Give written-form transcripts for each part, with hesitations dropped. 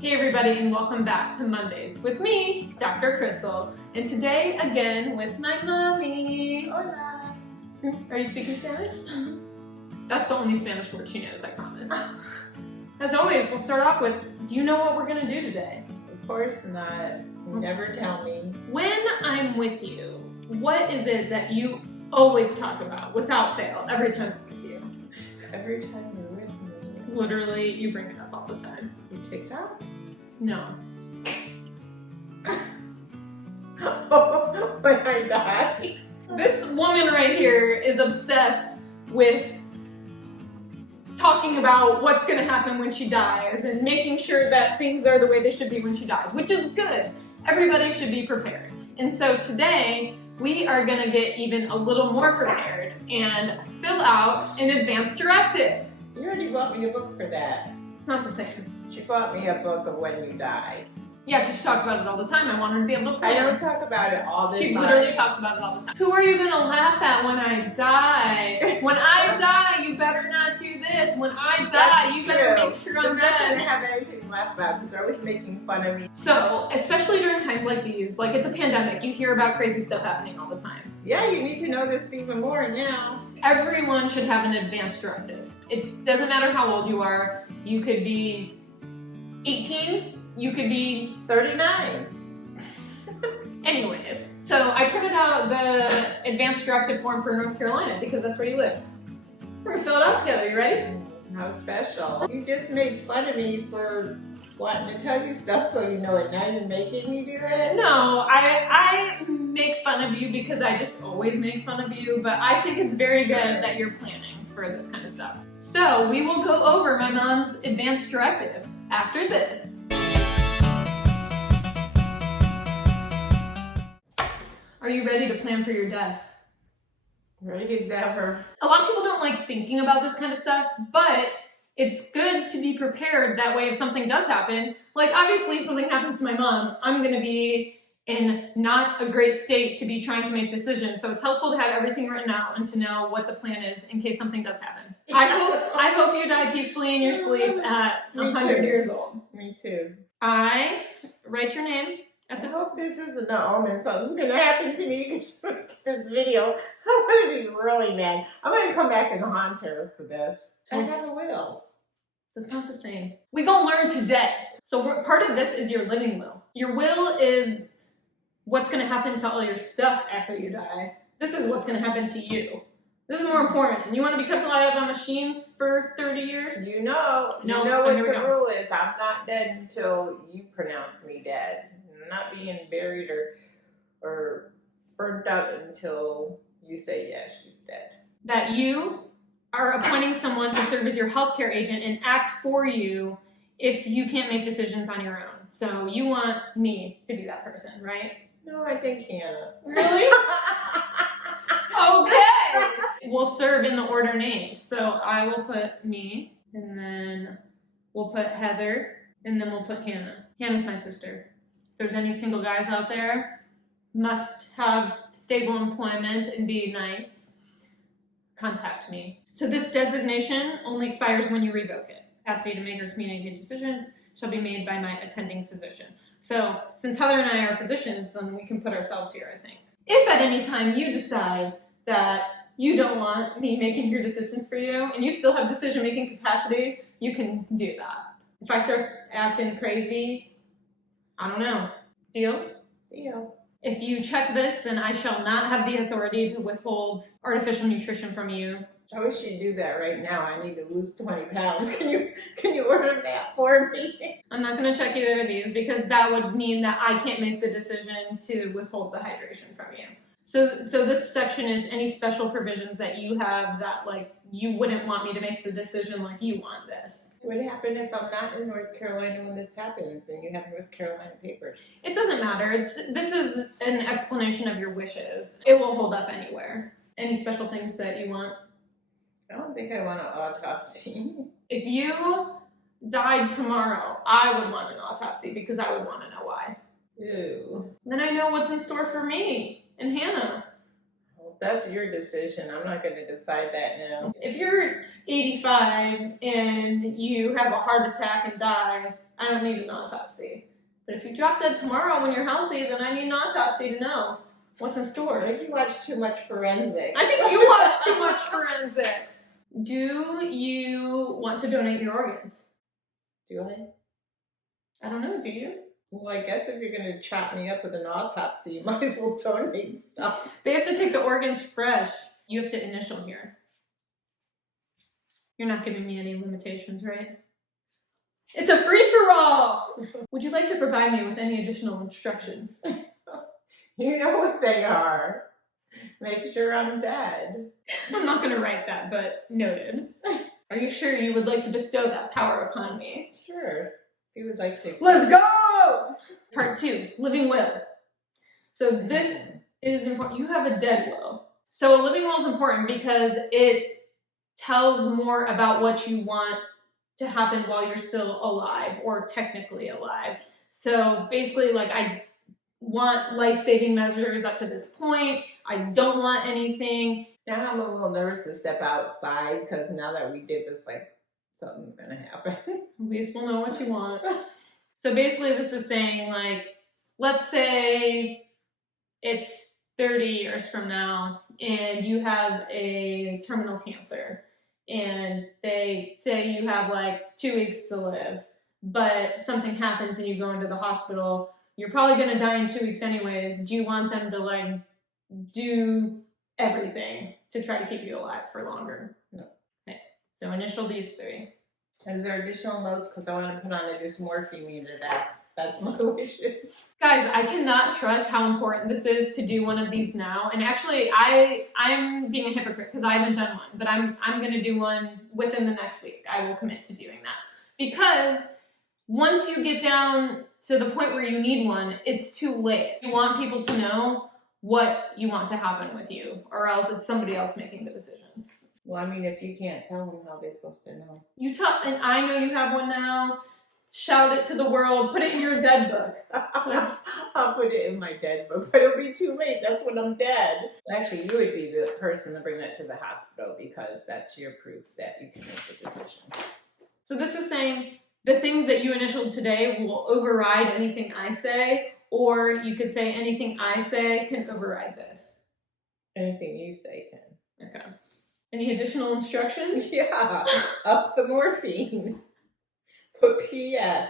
Hey everybody, and welcome back to Mondays with me, Dr. Crystal, and today again with my mommy. Hola. Are you speaking Spanish? That's the only Spanish word she knows, I promise. As always, we'll start off with, do you know what we're going to do today? Of course not. You never tell me. When I'm with you, what is it that you always talk about without fail every time I'm with you? Every time you're with me. Literally, you bring it up all the time. You TikTok? No. When I die. This woman right here is obsessed with talking about what's going to happen when she dies and making sure that things are the way they should be when she dies, which is good. Everybody should be prepared. And so today, we are going to get even a little more prepared and fill out an advance directive. You already bought me a book for that. It's not the same. She bought me a book of when you die. Yeah, because she talks about it all the time. I want her to be able to plan. I don't talk about it all the time. She literally talks about it all the time. Who are you going to laugh at when I die? When I die, you better not do this. When I die, you better make sure I'm not going to dead. have anything to laugh about because they're always making fun of me. So, especially during times like these, like it's a pandemic, you hear about crazy stuff happening all the time. Yeah, you need to know this even more now. Everyone should have an advance directive. It doesn't matter how old you are. You could be 18, you could be 39. Anyways, so I printed out the advance directive form for North Carolina because that's where you live. We're gonna fill it out together, you ready? How special. You just made fun of me for wanting to tell you stuff so you know it. Now you're making me do it? No, I make fun of you because I just always make fun of you, but I think it's very good that you're planning for this kind of stuff. So we will go over my mom's advance directive after this. Are you ready to plan for your death? Ready as ever. A lot of people don't like thinking about this kind of stuff, but it's good to be prepared that way if something does happen. Like obviously if something happens to my mom, I'm gonna be in not a great state to be trying to make decisions. So it's helpful to have everything written out and to know what the plan is in case something does happen. I hope you die peacefully in your sleep at 100 years old. Me too. I write your name at I the hope this isn't an omen. Something's gonna happen to me because this video. I'm gonna be really mad. I'm gonna come back and haunt her for this. I have a will. It's not the same. We gonna learn today. So part of this is your living will. Your will is what's gonna happen to all your stuff after you die. This is what's gonna happen to you. This is more important. You want to be kept alive on machines for 30 years? You know So what here we the go. rule is. I'm not dead until you pronounce me dead. I'm not being buried or burnt up until you say yes, she's dead. That you are appointing someone to serve as your healthcare agent and act for you if you can't make decisions on your own. So you want me to be that person, right? No, I think Hannah. Really? Okay. We'll serve in the order named. So I will put me, and then we'll put Heather, and then we'll put Hannah. Hannah's my sister. If there's any single guys out there, must have stable employment and be nice, contact me. So this designation only expires when you revoke it. Capacity to make or communicate decisions shall be made by my attending physician. So since Heather and I are physicians, then we can put ourselves here, I think. If at any time you decide that you don't want me making your decisions for you and you still have decision-making capacity, you can do that. If I start acting crazy, I don't know. Deal? Deal. If you check this, then I shall not have the authority to withhold artificial nutrition from you. I wish you'd do that right now. I need to lose 20 pounds. Can you order that for me? I'm not going to check either of these because that would mean that I can't make the decision to withhold the hydration from you. So this section is any special provisions that you have that like you wouldn't want me to make the decision like you want this. What would happen if I'm not in North Carolina when this happens and you have North Carolina papers? It doesn't matter. This is an explanation of your wishes. It will hold up anywhere. Any special things that you want? I don't think I want an autopsy. If you died tomorrow, I would want an autopsy because I would want to know why. Ew. Then I know what's in store for me and Hannah. Well, that's your decision. I'm not going to decide that now. If you're 85 and you have a heart attack and die, I don't need an autopsy. But if you drop dead tomorrow when you're healthy, then I need an autopsy to know what's in store. If you watch too much forensics. I think you watch too much forensics. Do you want to donate your organs? Do I? I don't know, do you? Well, I guess if you're going to chop me up with an autopsy, you might as well donate stuff. They have to take the organs fresh. You have to initial here. You're not giving me any limitations, right? It's a free-for-all! Would you like to provide me with any additional instructions? You know what they are. Make sure I'm dead. I'm not going to write that, but noted. Are you sure you would like to bestow that power upon me? Sure. If you would like to. Let's go! Part 2, living will. So this is important. You have a dead will. So a living will is important because it tells more about what you want to happen while you're still alive or technically alive. So basically, like, I want life-saving measures up to this point. I don't want anything. Now I'm a little nervous to step outside because now that we did this, like, something's gonna happen. At least we'll know what you want. So basically this is saying, like, let's say it's 30 years from now and you have a terminal cancer and they say you have like 2 weeks to live, but something happens and you go into the hospital. You're probably gonna die in 2 weeks anyways. Do you want them to like do everything to try to keep you alive for longer? No. Okay. So initial these 3. Is there additional notes? Because I want to put on a dysmorphia meter that. That's my wishes. Guys, I cannot stress how important this is to do one of these now. And actually, I'm being a hypocrite because I haven't done one, but I'm going to do one within the next week. I will commit to doing that. Because once you get down to the point where you need one, it's too late. You want people to know what you want to happen with you, or else it's somebody else making the decisions. Well, I mean, if you can't tell them, how are they supposed to know? You tell, and I know you have one now. Shout it to the world. Put it in your dead book. I'll put it in my dead book, but it'll be too late. That's when I'm dead. Actually, you would be the person to bring that to the hospital because that's your proof that you can make the decision. So this is saying the things that you initialed today will override anything I say, or you could say anything I say can override this. Anything you say can. Okay. Any additional instructions? Yeah. Up the morphine. Put P.S.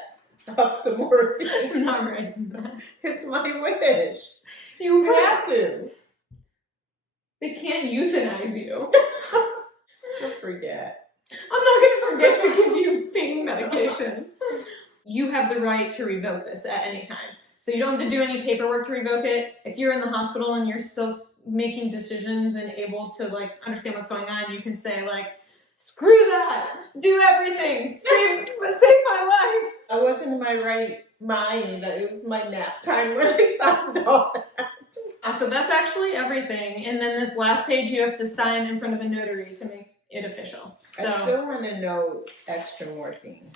Up the morphine. I'm not writing that. It's my wish. You have to. They can't euthanize you. Don't forget. I'm not going to forget to give you pain medication. You have the right to revoke this at any time. So you don't have to do any paperwork to revoke it. If you're in the hospital and you're still making decisions and able to like understand what's going on, you can say like, screw that! Do everything! Save my life! I wasn't in my right mind. It was my nap time when I signed all that. So that's actually everything. And then this last page you have to sign in front of a notary to make it official. So I still want to know extra morphine.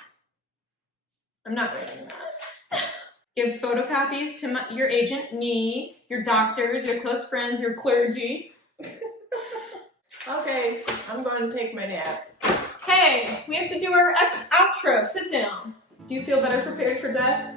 I'm not writing that. Give photocopies to your agent, me, your doctors, your close friends, your clergy. Okay, I'm going to take my nap. Hey, we have to do our outro. Sit down. Do you feel better prepared for death?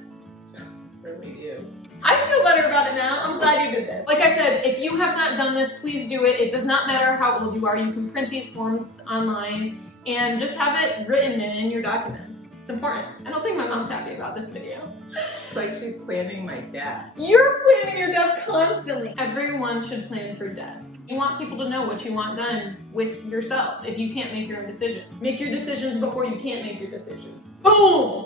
Really do. I feel better about it now. I'm glad you did this. Like I said, if you have not done this, please do it. It does not matter how old you are. You can print these forms online and just have it written in your documents. It's important. I don't think my mom's happy about this video. It's like she's planning my death. You're planning your death constantly. Everyone should plan for death. You want people to know what you want done with yourself if you can't make your own decisions. Make your decisions before you can't make your decisions. Boom!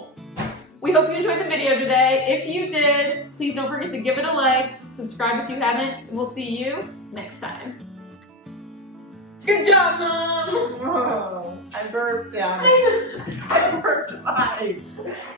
We hope you enjoyed the video today. If you did, please don't forget to give it a like, subscribe if you haven't, and we'll see you next time. Good job, Mom! Oh, I burped down. I burped live.